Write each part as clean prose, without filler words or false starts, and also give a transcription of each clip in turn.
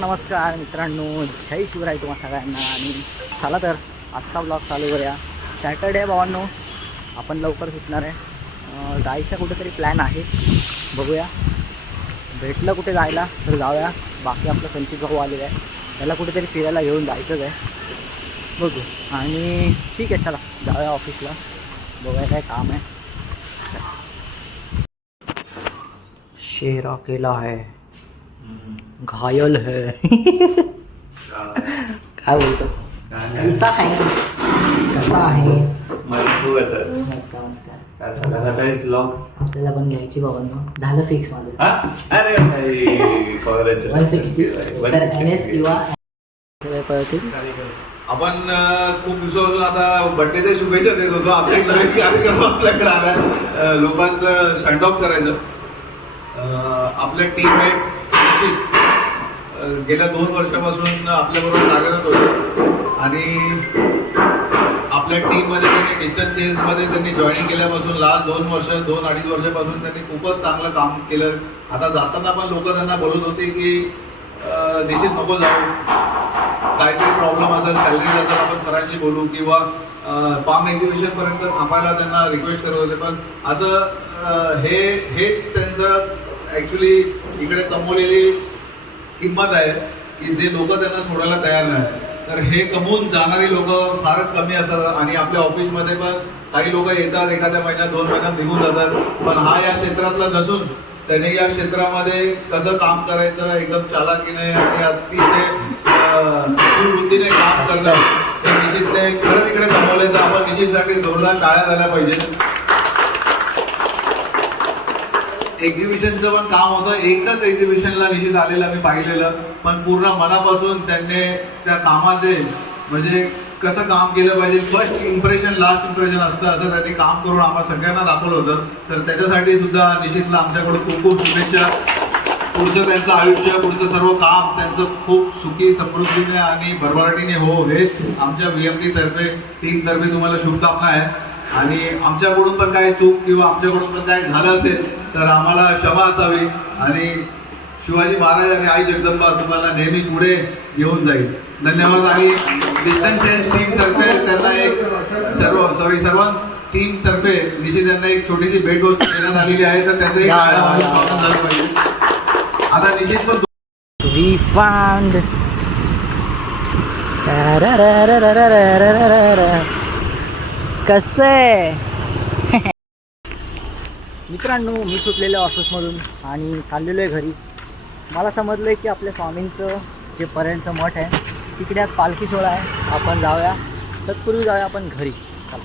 नमस्कार मित्रांनो, जय शिवराय तुम्हा सगळ्यांना. आणि चला तर आजचा ब्लॉग चालू करूया. सॅटर्डे भावांनो, आपण लवकर सुटणार आहे. जायचा कुठेतरी प्लॅन आहे, बघूया. भेटलं कुठे जायला तर जाऊया. बाकी आपलं संचित भाऊ आलेलं आहे, त्याला कुठेतरी फिरायला घेऊन जायचंच आहे, बघू. आणि ठीक आहे, चला जाऊया ऑफिसला, बघूया काय काम आहे. शेर अकेला है, घायल है. काय बोलतो, कसा आहे, कसा आहेस? तू कसा आहेस? नमस्कार नमस्कार. आपल्याला पण घ्यायची बाबांनो, झालं फिक्स माझं. अरे भाई, 160 तर NS किंवा आपण खूप दिवसापासून आता बर्थडेच्या शुभेच्छा देत होतो. आपल्या एक नवीन कार्यक्रम आपल्याकडे आला, लोकांचं स्टँड ऑफ करायचं. आपल्या टीममेट निश्चित गेल्या 2 वर्षापासून आपल्याबरोबर कार्यरत होते आणि आपल्या टीममध्ये त्यांनी डिस्टन्स सेल्समध्ये त्यांनी जॉईनिंग केल्यापासून लास्ट 2-2.5 वर्षापासून त्यांनी खूपच चांगलं काम केलं. आता जाताना पण लोक त्यांना बोलत होते की निश्चित नको जाऊ, काहीतरी प्रॉब्लेम असेल, सॅलरी असेल, आपण सरांशी बोलू किंवा पाम एक्झिबिशनपर्यंत थांबायला त्यांना रिक्वेस्ट करत होते. पण असं हेच त्यांचं ॲक्च्युली इकडे कमवलेली किंमत आहे की जे लोक त्यांना सोडायला तयार नाही. तर हे कमवून जाणारी लोक फारच कमी असतात आणि आपल्या ऑफिसमध्ये पण काही लोक येतात, एखाद्या महिन्यात 2 महिन्यात निघून जातात. पण हा या क्षेत्रातला नसून त्याने या क्षेत्रामध्ये कसं काम करायचं एकदम चालाकीने आणि अतिशय सुबुद्धीने काम करणं हे निश्चितने खरंच इकडे कमवले. तर आपण निश्चितसाठी जोरदार टाळ्या झाल्या पाहिजे. एक्झिबिशनचं पण काम होतं, एकच एक्झिबिशनला निश्चित आलेलं मी पाहिलेलं, पण पूर्ण मनापासून त्यांनी त्या कामाचे म्हणजे कसं काम केलं पाहिजे, फर्स्ट इम्प्रेशन लास्ट इम्प्रेशन असतं असं त्यांनी काम करून आम्हाला सगळ्यांना दाखवलं होतं. तर त्याच्यासाठी सुद्धा निश्चितला आमच्याकडून खूप खूप शुभेच्छा. पुढचं त्यांचं आयुष्य, पुढचं सर्व काम त्यांचं खूप सुखी समृद्धीने आणि भरभराटीने हो, हेच आमच्या VMT तर्फे टीमतर्फे तुम्हाला शुभकामना आहे. आणि आमच्याकडून पण काय चूक किंवा आमच्याकडून पण काय झालं असेल तर आम्हाला क्षमा असावी. आणि शिवाजी महाराज आणि आई जगदंबा तुम्हाला नेहमी पुढे घेऊन जाईल. धन्यवाद. आणि डिस्टन्स सेल्स टीमतर्फे त्यांना एक सर्वांच टीमतर्फे निश्चित त्यांना एक छोटीशी भेटवस्तू देण्यात आलेली आहे, तर त्याचं एक स्वागत झालं पाहिजे. आता निश्चित पण रिफंड कसं मित्रांनो, मी सुटलेलो ऑफिसमधून आणि चाललेलो आहे घरी. मला समजलं आहे की आपल्या स्वामींचं जे पर्यंतचं मठ आहे तिकडे आज पालखी सोहळा आहे, आपण जाऊया. तत्पूर्वी जाऊया आपण घरी. चला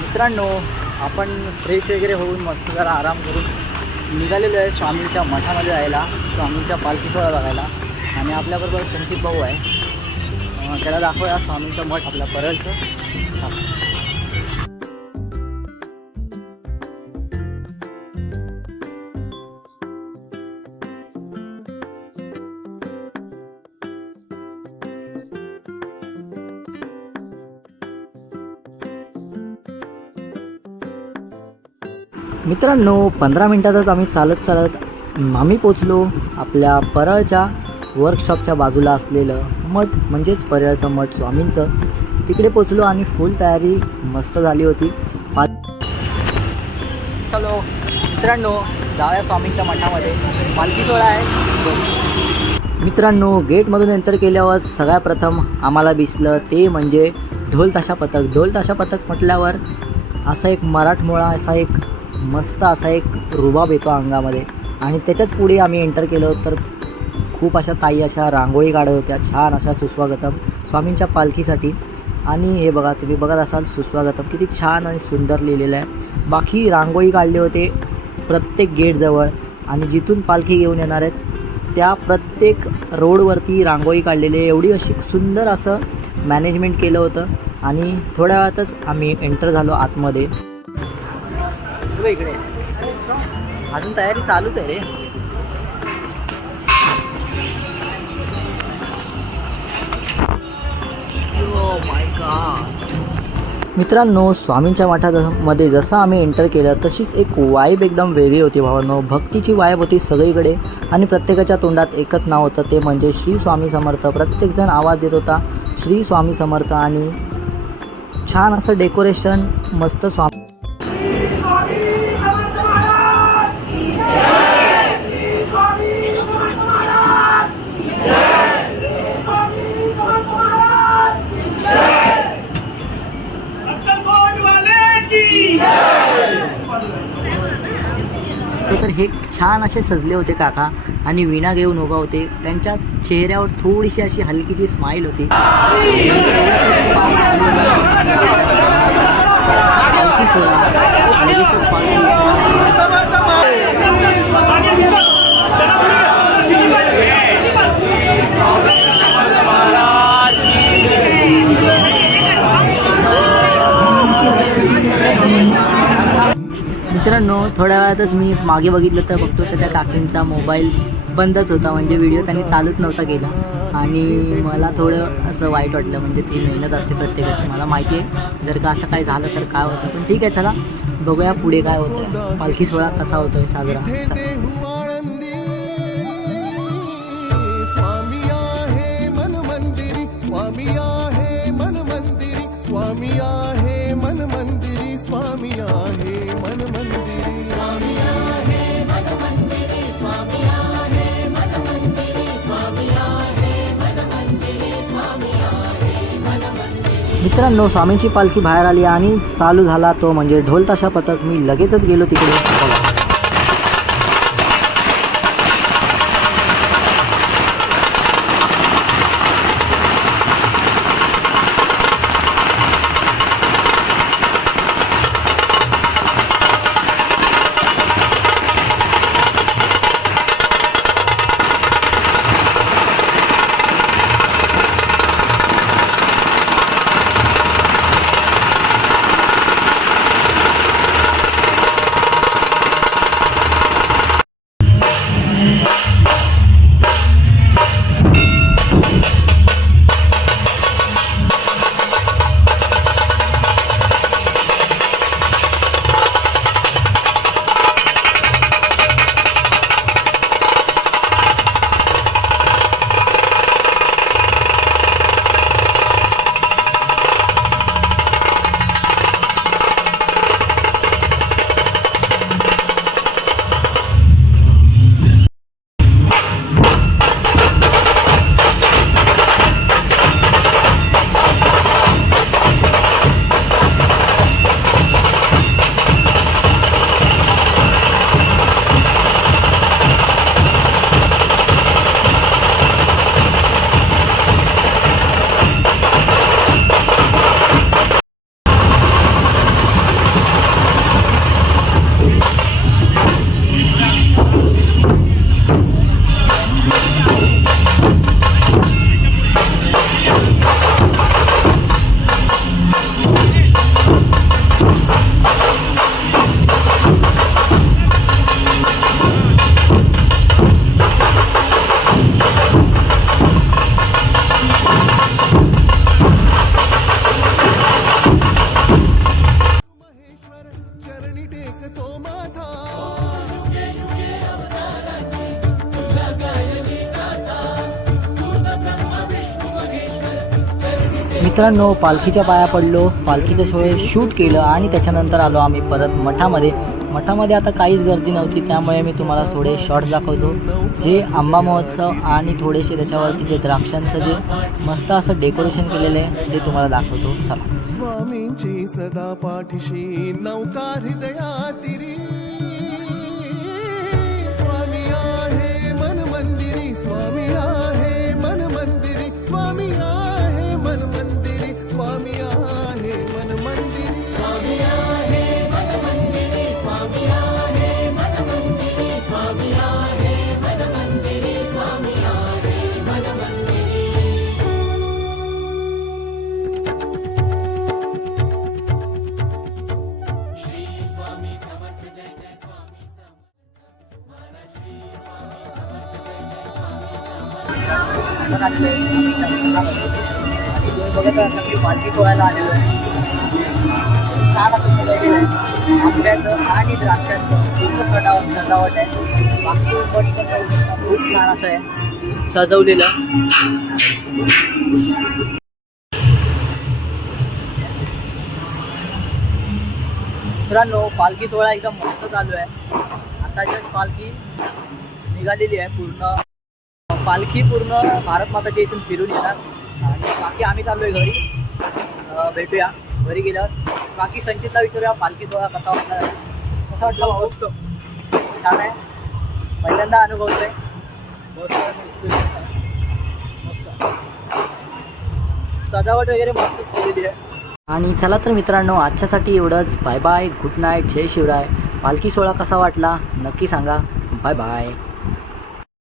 मित्रांनो, आपण फ्रेश वगैरे होऊन मस्त जरा आराम करून निघालेलो आहे स्वामींच्या मठामध्ये जायला, स्वामींच्या पालखी सोहळा बघायला. आणि आपल्याबरोबर संचित भाऊ आहे, त्याला दाखवूया स्वामींचं मठ आपल्या परळचं. मित्रांनो, 15 मिनटातच आम्ही चालत आम्ही पोचलो आपल्या परळच्या वर्कशॉपच्या बाजूला असलेलं मठ, म्हणजेच परळचं मठ स्वामींचं. तिकडे पोचलो आणि फुल तयारी मस्त झाली होती. चलो मित्रांनो, जाऊया स्वामींच्या मठामध्ये, पालखी सोहळा आहे. मित्रांनो, गेटमधून एंटर केल्यावर सगळ्यात प्रथम आम्हाला दिसलं ते म्हणजे ढोल ताशा पथक. ढोल ताशा पथक म्हटल्यावर असा एक मराठमोळा, असा एक मस्त असा एक रुबाब येतो अंगामध्ये. आणि त्याच्याच पुढे आम्ही एंटर केलो तर खूप अशा ताई अशा रांगोळी काढत होत्या, छान अशा सुस्वागतम स्वामींच्या पालखीसाठी. आणि हे बघा, तुम्ही बघत असाल सुस्वागतम किती छान आणि सुंदर लिहिलेलं आहे. बाकी रांगोळी काढले होते प्रत्येक गेटजवळ, आणि जिथून पालखी घेऊन येणार आहेत त्या प्रत्येक रोडवरती रांगोळी काढलेली, एवढी अशी सुंदर असं मॅनेजमेंट केलं होतं. आणि थोड्या वेळातच आम्ही एंटर झालो आतमध्ये. इकडे अजून तयारी चालूच आहे रे. मित्रांनो, स्वामींच्या मठामध्ये जसं आम्ही एंटर केलं तशीच एक वाईब एकदम वेगळी होती भावांनो. भक्तीची वाईब होती सगळीकडे आणि प्रत्येकाच्या तोंडात एकच नाव होतं, ते म्हणजे श्री स्वामी समर्थ. प्रत्येकजण आवाज देत होता श्री स्वामी समर्थ आणि छान असं डेकोरेशन, मस्त स्वामी. तर हे छान असे सजले होते काका आणि विणा घेऊन उभा होते. त्यांच्या चेहऱ्यावर थोडीशी अशी हलकीची स्माईल होती. पालखी सोहळा लगेचच पालखी मित्रांनो, थोड्या वेळातच मी मागे बघितलं तर बघतो तर त्या काकींचा मोबाईल बंदच होता, म्हणजे व्हिडिओ त्यांनी चालूच नव्हता केला. आणि मला थोडं असं वाईट वाटलं, म्हणजे ती मेहनत असते प्रत्येकाची. मला माहिती आहे जर का असं काय झालं तर काय होतं, पण ठीक आहे, चला बघूया पुढे काय होतं, पालखी सोहळा कसा होतोय साजरा. स्वामी आहे मन मंदिरी, स्वामी आहे मन मंदिरी, स्वामी आहे मन मंदिरी, स्वामी आहे मन मंदिरी, स्वामी आहे मन मंदिरी, स्वामी आहे मन मंदिरी, स्वामी आहे मन मंदिरी, स्वामी आहे मन मंदिरी. मित्रांनो, स्वामींची पालखी बाहेर आली आणि चालू झाला तो म्हणजे ढोल ताशा पथक. मी लगेचच गेलो तिकडे. मित्रांनो, पालखीच्या पाया पडलो, पालखीचं सोहळे शूट केलं आणि त्याच्यानंतर आलो आम्ही परत मठामध्ये. मठामध्ये आता काहीच गर्दी नव्हती, त्यामुळे मी तुम्हाला थोडे शॉर्ट्स दाखवतो. जे आंबा महोत्सव आणि थोडेसे त्याच्यावरती जे द्राक्षांचं जे मस्त असं डेकोरेशन केलेलं आहे ते तुम्हाला दाखवतो. चला. स्वामींची सदा पाठीशी नौका हृदयातिरी, स्वामी आहे मन मंदिरी, स्वामी आहे मन मंदिरी, स्वामी आहे मन मंदिरी, स्वामी आहे मन मंदिरी, स्वामी आहे मन मंदिरी, स्वामी आहे मन मंदिरी, स्वामी आहे मन मंदिरी, स्वामी आहे मन मंदिरी. श्री स्वामी समर्थ जय जय स्वामी समर्थ, मला श्री स्वामी समर्थ जय जय स्वामी समर्थ. आणि तुम्ही बघत सगळी पालखी सोहळ्याला आलेलो आहे. छान असं सजवलेलं आहे. आंब्याचं आणि द्राक्षांचं पूर्ण सजावट आहे. बाकी पण खूप छान असं आहे सजवलेलं. मित्रांनो पालखी सोहळा एकदम मस्त चालू आहे. आता जस्ट पालखी निघालेली आहे. पालखी पूर्ण भारत माताच्या इथून फिरून येणार आणि बाकी आम्ही चाललो आहे घरी. भेटूया घरी गेल्यावर. बाकी संचितला विचारूया पालखी सोहळा कसा वाटला भाऊ? छान आहे, पहिल्यांदा अनुभवतोय. मस्त सजावट वगैरे मस्त केलेली आहे. आणि चला तर मित्रांनो आजच्यासाठी एवढंच. बाय बाय, गुड नाईट, जय शिवराय. पालखी सोहळा कसा वाटला नक्की सांगा. Bye bye.